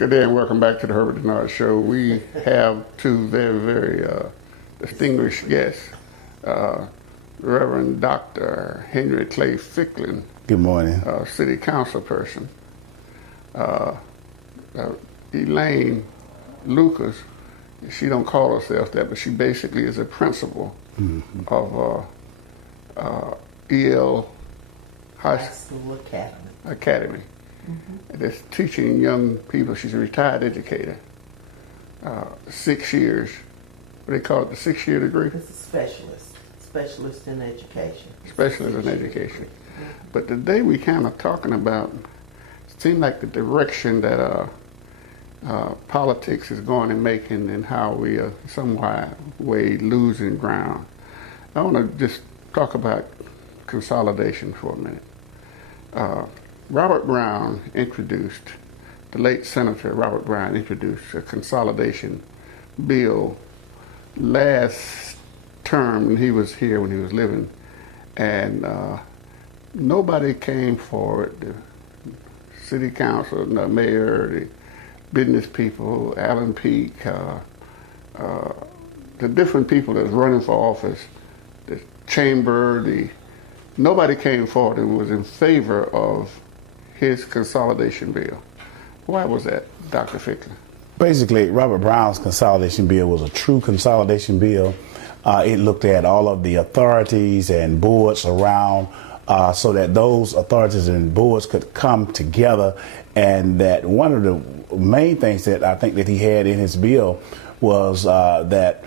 Good day and welcome back to the Herbert Dennard Show. We have two very distinguished guests, Reverend Dr. Henry Clay Ficklin. Good morning. City council person. Elaine Lucas, she don't call herself that, but she basically is a principal of EL High School Academy. That's teaching young people. She's a retired educator. 6 years. What do they call it? The 6-year degree? It's a specialist in education. Specialist in education. But today we kind of talking about, it seemed like the direction that politics is going and making, and how we are somewhat way losing ground. I want to just talk about consolidation for a minute. Robert Brown introduced, the late Senator Robert Brown introduced a consolidation bill last term when he was here, when he was living, and nobody came forward. The city council, the mayor, the business people, Alan Peake, the different people that's running for office, the chamber, nobody came forward and was in favor of his consolidation bill. Why was that, Dr. Ficklin? Basically, Robert Brown's consolidation bill was a true consolidation bill. It looked at all of the authorities and boards around so that those authorities and boards could come together, and that one of the main things that I think that he had in his bill was that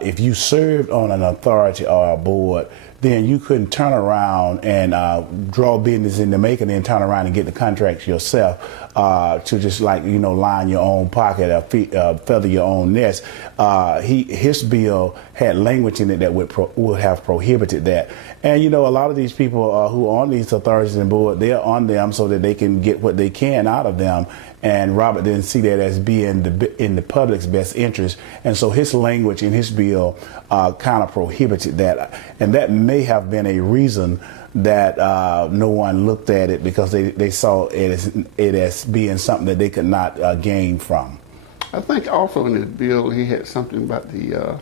if you served on an authority or a board, then you couldn't turn around and draw business into making, and then turn around and get the contracts yourself to just line your own pocket or feather your own nest. His bill had language in it that would have prohibited that. And a lot of these people who are on these authorities and board, they're on them so that they can get what they can out of them. And Robert didn't see that as being in the public's best interest. And so his language in his bill kind of prohibited that. And that may have been a reason that no one looked at it, because they saw it as being something that they could not gain from. I think also in his bill he had something about the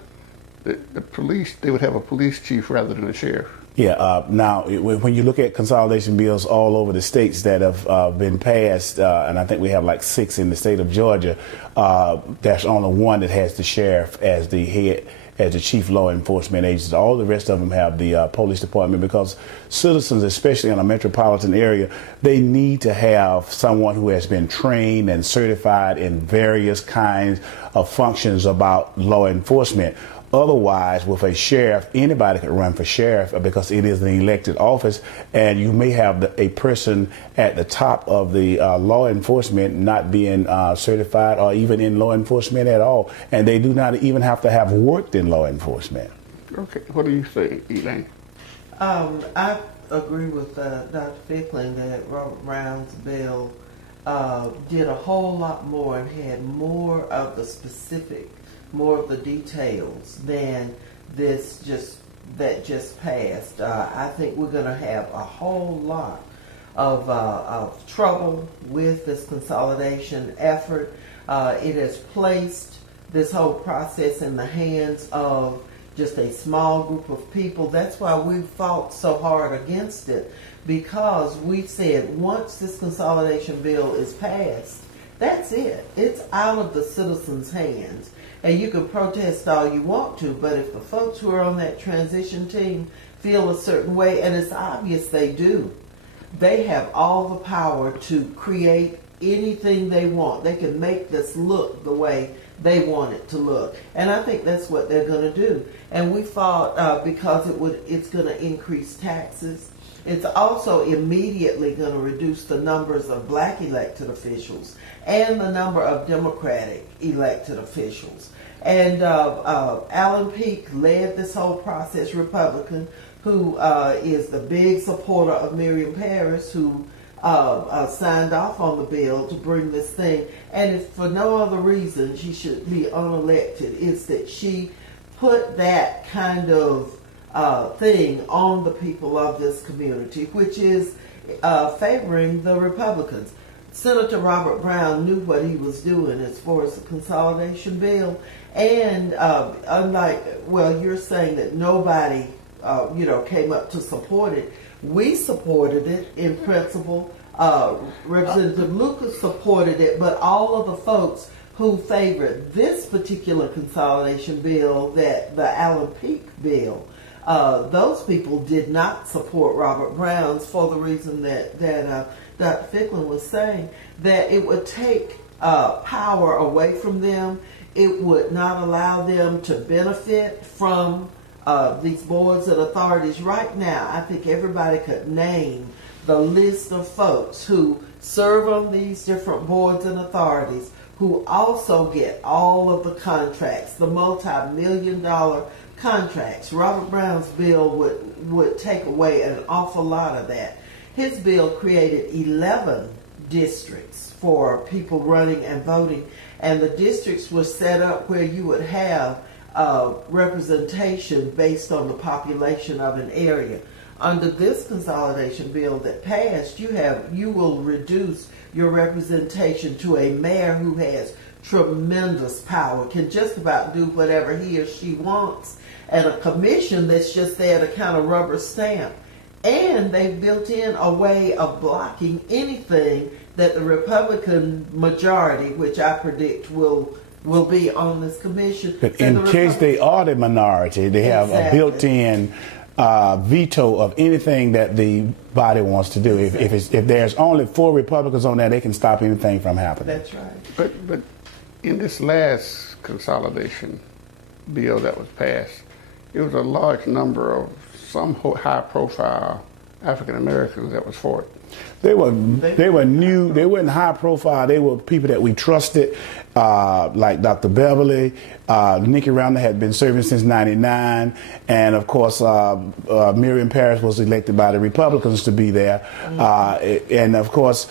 police. They would have a police chief rather than a sheriff. Yeah. Now, when you look at consolidation bills all over the states that have been passed, and I think we have like 6 in the state of Georgia, there's only one that has the sheriff as the head, as the chief law enforcement agency. All the rest of them have the police department, because citizens, especially in a metropolitan area, they need to have someone who has been trained and certified in various kinds of functions about law enforcement. Otherwise, with a sheriff, anybody could run for sheriff, because it is an elected office, and you may have a person at the top of the law enforcement not being certified or even in law enforcement at all, and they do not even have to have worked in law enforcement. Okay, what do you say, Elaine? I agree with Dr. Ficklin that Robert Brown's bill did a whole lot more and had more of the specific, more of the details than this that just passed. I think we're going to have a whole lot of trouble with this consolidation effort. It has placed this whole process in the hands of just a small group of people. That's why we fought so hard against it, because we said once this consolidation bill is passed, that's it. It's out of the citizens' hands. And you can protest all you want to, but if the folks who are on that transition team feel a certain way, and it's obvious they do, they have all the power to create anything they want. They can make this look the way they want it to look. And I think that's what they're going to do. And we fought because it's going to increase taxes. It's also immediately going to reduce the numbers of black elected officials and the number of Democratic elected officials. And Alan Peake led this whole process, Republican, who is the big supporter of Miriam Parris, who signed off on the bill to bring this thing. And if for no other reason she should be unelected, it's that she put that kind of thing on the people of this community, which is favoring the Republicans. Senator Robert Brown knew what he was doing as far as the consolidation bill. And unlike, well, you're saying that nobody, came up to support it. We supported it in principle. Representative Lucas supported it, but all of the folks who favored this particular consolidation bill, that the Allen Peake bill, those people did not support Robert Brown's for the reason that Dr. Ficklin was saying, that it would take power away from them. It would not allow them to benefit from these boards and authorities. Right now, I think everybody could name the list of folks who serve on these different boards and authorities, who also get all of the contracts, the multi-million-dollar contracts. Robert Brown's bill would take away an awful lot of that. His bill created 11 districts for people running and voting, and the districts were set up where you would have representation based on the population of an area. Under this consolidation bill that passed, you will reduce your representation to a mayor who has tremendous power, can just about do whatever he or she wants, and a commission that's just there to kind of rubber stamp. And they've built in a way of blocking anything that the Republican majority, which I predict will be on this commission. But in case they are the minority, they have a built-in veto of anything that the body wants to do. If there's only 4 Republicans on there, they can stop anything from happening. That's right. But in this last consolidation bill that was passed, it was a large number of some high-profile African Americans that was for it. They were new. They weren't high profile. They were people that we trusted, like Dr. Beverly. Nikki Randall had been serving since '99, and of course Miriam Parrish was elected by the Republicans to be there. And of course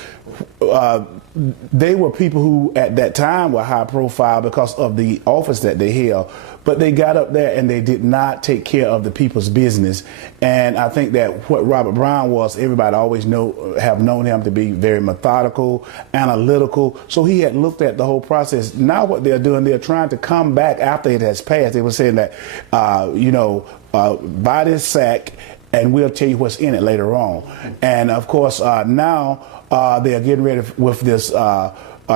they were people who at that time were high profile because of the office that they held. But they got up there and they did not take care of the people's business. And I think that what Robert Brown was, everybody always have known him to be very methodical, analytical. So he had looked at the whole process. Now what they're doing, they're trying to come back after it has passed. They were saying that, buy this sack and we'll tell you what's in it later on. And of course, now they're getting ready with this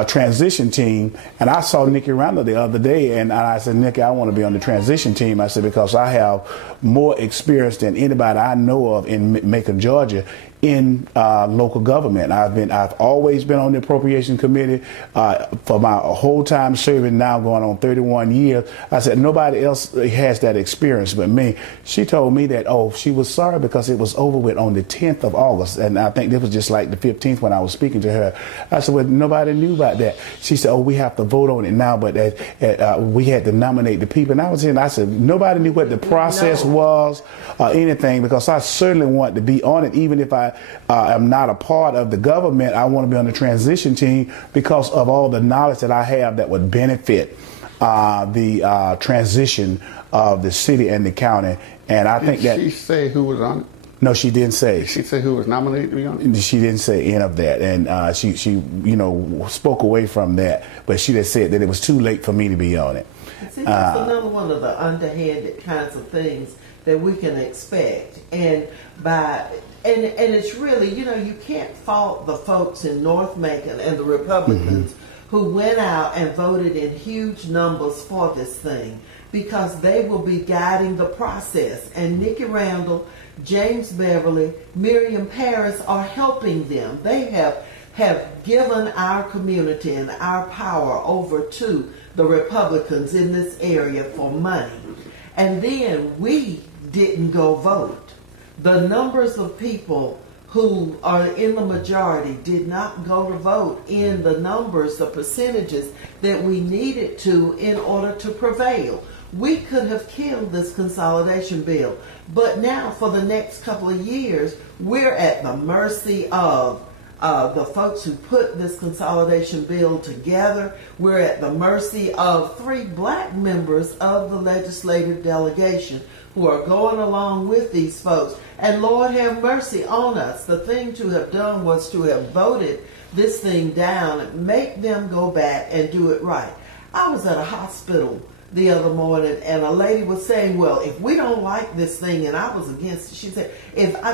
transition team, and I saw Nikki Randall the other day, and I said, Nikki, I want to be on the transition team. I said, because I have more experience than anybody I know of in Macon, Georgia, in local government. I've always been on the appropriation committee for my whole time serving, now going on 31 years. I said, nobody else has that experience but me. She told me that, she was sorry because it was over with on the 10th of August. And I think this was just like the 15th when I was speaking to her. I said, well, nobody knew about that. She said, we have to vote on it now, but we had to nominate the people. And I said, nobody knew what the process was or anything, because I certainly want to be on it, even if I am not a part of the government. I want to be on the transition team because of all the knowledge that I have that would benefit the transition of the city and the county. And I think that... Did she say who was on it? No, she didn't say. Did she say who was nominated to be on it? She didn't say any of that, and she spoke away from that. But she just said that it was too late for me to be on it. See, that's another one of the underhanded kinds of things that we can expect, and it's really, you can't fault the folks in North Macon and the Republicans who went out and voted in huge numbers for this thing, because they will be guiding the process. And Nikki Randall, James Beverly, Miriam Parrish are helping them. They have given our community and our power over to the Republicans in this area for money. And then we didn't go vote. The numbers of people who are in the majority did not go to vote in the numbers, the percentages that we needed to in order to prevail. We could have killed this consolidation bill, but now for the next couple of years, we're at the mercy of the folks who put this consolidation bill together. We're at the mercy of 3 black members of the legislative delegation who are going along with these folks. And Lord have mercy on us. The thing to have done was to have voted this thing down, make them go back and do it right. I was at a hospital the other morning, and a lady was saying, well, if we don't like this thing, and I was against it, she said,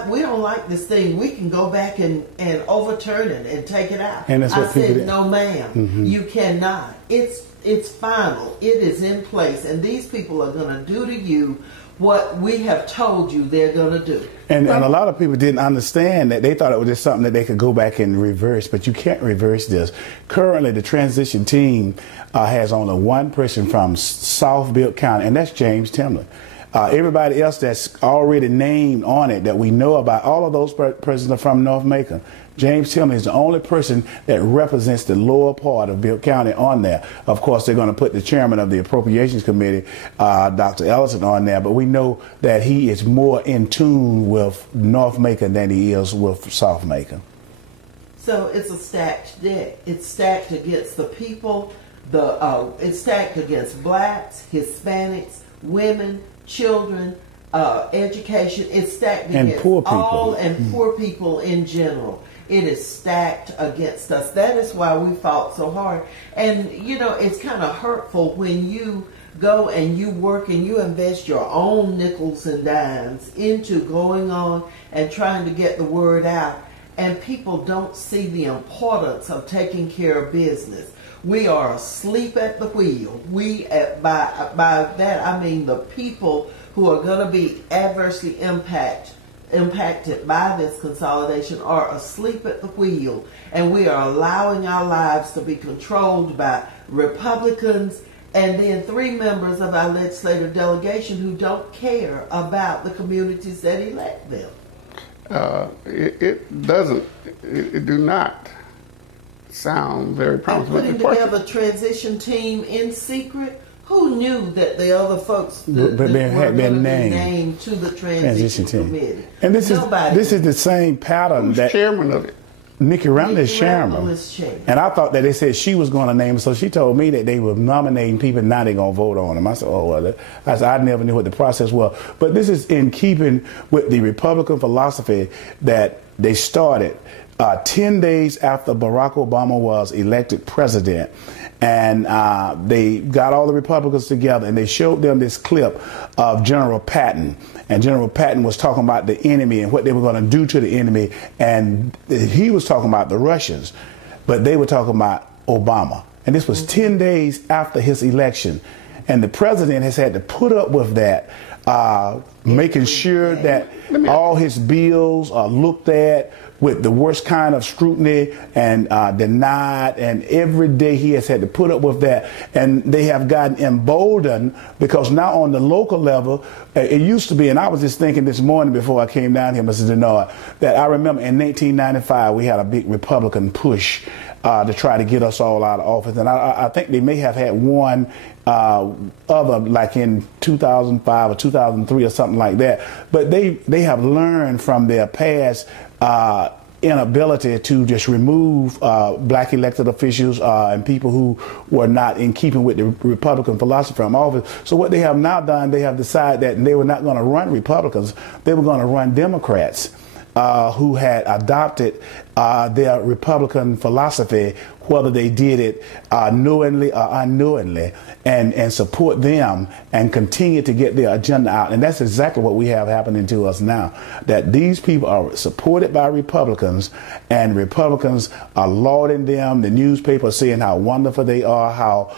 we don't like this thing, we can go back and overturn it and take it out. And that's what I people said, did. no ma'am, Mm-hmm. you cannot. It's final. It is in place, and these people are going to do to you what we have told you they're going to do. And a lot of people didn't understand that. They thought it was just something that they could go back and reverse, but you can't reverse this. Currently, the transition team has only one person from South Bibb County, and that's James Timlin. Everybody else that's already named on it that we know about, all of those persons are from North Macon. James Timlin is the only person that represents the lower part of Bibb County on there. Of course, they're going to put the chairman of the Appropriations Committee, Dr. Ellison, on there, but we know that he is more in tune with North Macon than he is with South Macon. So it's a stacked deck. It's stacked against the people. It's stacked against blacks, Hispanics, women, children, education. It's stacked against poor people. all and poor people in general. It is stacked against us. That is why we fought so hard. And, you know, it's kind of hurtful when you go and you work and you invest your own nickels and dimes into going on and trying to get the word out. And people don't see the importance of taking care of business. We are asleep at the wheel. By that I mean the people who are going to be adversely impacted by this consolidation are asleep at the wheel, and we are allowing our lives to be controlled by Republicans and then 3 members of our legislative delegation who don't care about the communities that elect them. It do not sound very promising. And putting together a transition team in secret. Who knew that the other folks had been named to the transition committee? And this is the same pattern. Who's that chairman of it? Nikki Randall is chairman. And I thought that they said she was going to name him, so she told me that they were nominating people, now they're going to vote on them. I said, oh, well, I never knew what the process was. But this is in keeping with the Republican philosophy that they started 10 days after Barack Obama was elected president. And they got all the Republicans together and they showed them this clip of General Patton. And General Patton was talking about the enemy and what they were going to do to the enemy. And he was talking about the Russians, but they were talking about Obama. And this was 10 days after his election. And the president has had to put up with that, making sure that all his bills are looked at with the worst kind of scrutiny and denied, and every day he has had to put up with that. And they have gotten emboldened because now on the local level, it used to be, and I was just thinking this morning before I came down here, Mr. Dennard, that I remember in 1995 we had a big Republican push to try to get us all out of office. And I think they may have had one other, like in 2005 or 2003 or something like that. But they have learned from their past inability to just remove black elected officials and people who were not in keeping with the Republican philosophy from office. So what they have now done, they have decided that they were not going to run Republicans, they were going to run Democrats who had adopted their Republican philosophy, whether they did it knowingly or unknowingly, and support them and continue to get their agenda out. And that's exactly what we have happening to us now, that these people are supported by Republicans, and Republicans are lauding them. The newspapers saying how wonderful they are, how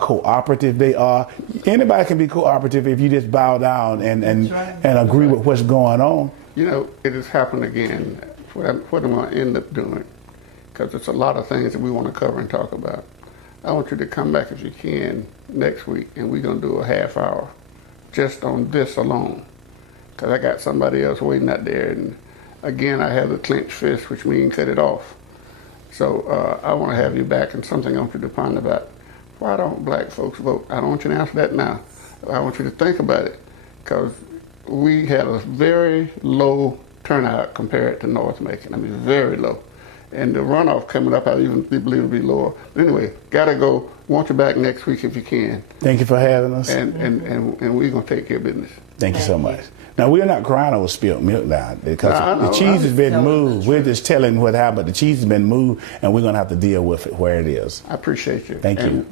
cooperative they are. Anybody can be cooperative if you just bow down and agree with what's going on. You know, it has happened again. What I'm going to end up doing, because it's a lot of things that we want to cover and talk about. I want you to come back if you can next week, and we're going to do a half hour just on this alone, because I got somebody else waiting out there. And again, I have the clenched fist, which means cut it off. So I want to have you back, and something I want you to ponder about. Why don't black folks vote? I don't want you to answer that now. I want you to think about it, because we had a very low turnout compared to North Macon. I mean, very low. And the runoff coming up, I even believe it'll be lower. But anyway, gotta go. Want you back next week if you can. Thank you for having us. And we're gonna take care of business. Thank you so much. Now, we're not crying over spilled milk now because the cheese has been moved. We're just telling what happened. The cheese has been moved, and we're going to have to deal with it where it is. I appreciate you. Thank you.